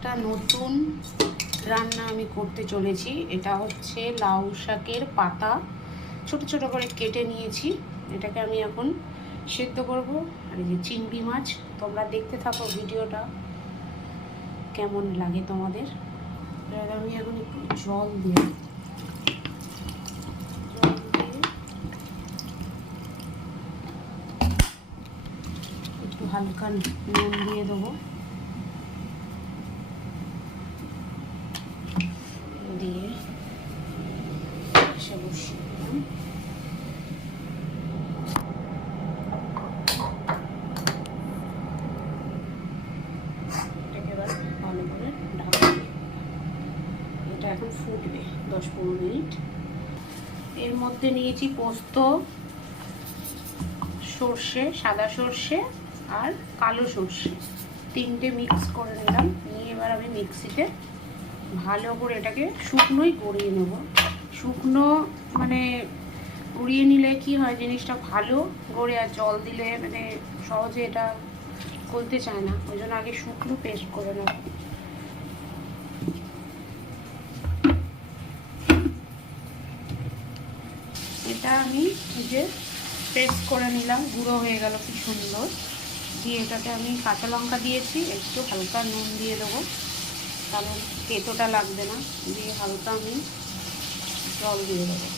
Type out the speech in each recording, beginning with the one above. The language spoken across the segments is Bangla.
একটা নতুন রান্না আমি করতে চলেছি। এটা হচ্ছে লাউ শাকের পাতা ছোট ছোট করে কেটে নিয়েছি। এটাকে আমি এখন সেদ্ধ করব। আর এই যে চিংড়ি মাছ, তোমরা দেখতে থাকো ভিডিওটা কেমন লাগে তোমাদের। এবার আমি এখন একটু জল দিয়ে একটু হালকা নুন দিয়ে দেবো, দিয়ে বসিয়ে দিলাম। এটাকে এবার ভালো করে ঢাকা দিয়ে এটা এখন ফুটবে 10-15 মিনিট। এর মধ্যে নিয়েছি পোস্ত, সর্ষে, সাদা সর্ষে আর কালো সর্ষে, তিনটে মিক্স করে নিলাম। নিয়ে এবার আমি মিক্সিতে ভালো করে এটাকে শুকনোই গড়িয়ে নেব। শুকনো মানে গড়িয়ে নিলে কি হয়, জিনিসটা ভালো গড়ে, আর জল দিলে মানে সহজে এটা গলতে চায় না। ওই জন্য আগে শুকনো পেস্ট করে নেব। এটা আমি যে পেস্ট করে নিলাম, গুঁড়ো হয়ে গেল কি সুন্দর। দিয়ে এটাকে আমি কাঁচা লঙ্কা দিয়েছি, একটু হালকা নুন দিয়ে দেবো, কারণ তেতোটা লাগবে না। দিয়ে হালকা আমি জল দিয়ে দেবো,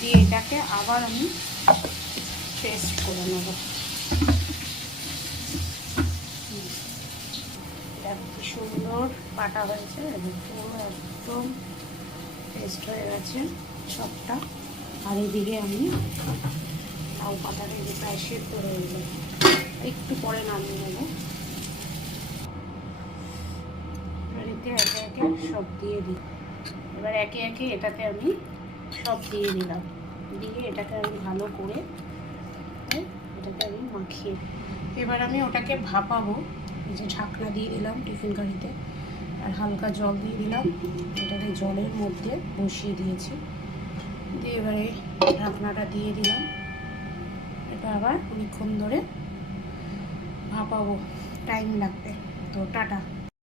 দিয়ে এটাকে আবার আমি পেস্ট করে নেব। এটা কি সুন্দর বাটা হয়েছে, পুরো একদম পেস্ট হয়ে গেছে সবটা। আর এদিকে আমি লাউ পাতাটা যে প্রায় সেদ্ধ হয়ে গেল, একটু পরে নামিয়ে নেব। এবার এতে একে একে সব দিয়ে দিই। এবার একে একে এটাতে আমি সব দিয়ে দিলাম, দিয়ে এটাকে আমি ভালো করে এটাকে আমি মাখিয়ে, এবার আমি ওটাকে ভাপাবো। এই যে ঢাকনা দিয়ে দিলাম টিফিন কারিতে, আর হালকা জল দিয়ে দিলাম। এটাকে জলের মধ্যে বসিয়ে দিয়েছি, দিয়ে এবারে ঢাকনাটা দিয়ে দিলাম। এটা আবার অনেকক্ষণ ধরে ভাপাবো, টাইম লাগবে। তো টাটা।